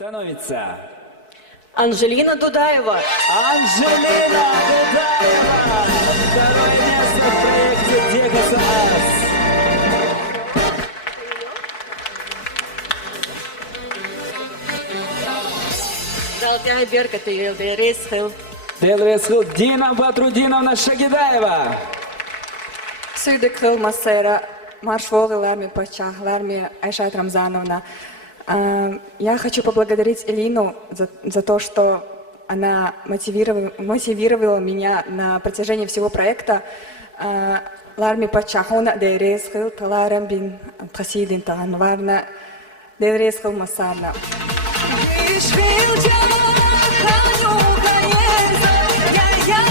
становится Анжелина Дудаева. Анжелина Дудаева. Второе место в проекте Дегасас. Золотая Беркут и Елдерис Хилл. Делресхил Дина Батрудиновна Шагидаева. Сюдек Хилл Массера, Марш Волы Ларми Пача, Ларми Айшат Рамзановна. Я хочу поблагодарить Элину за то, что она мотивировала меня на протяжении всего проекта. Ларми Пачахона Дересхил, Таларам Бин Хасидин Таганварна, Дересхил Масарна. Я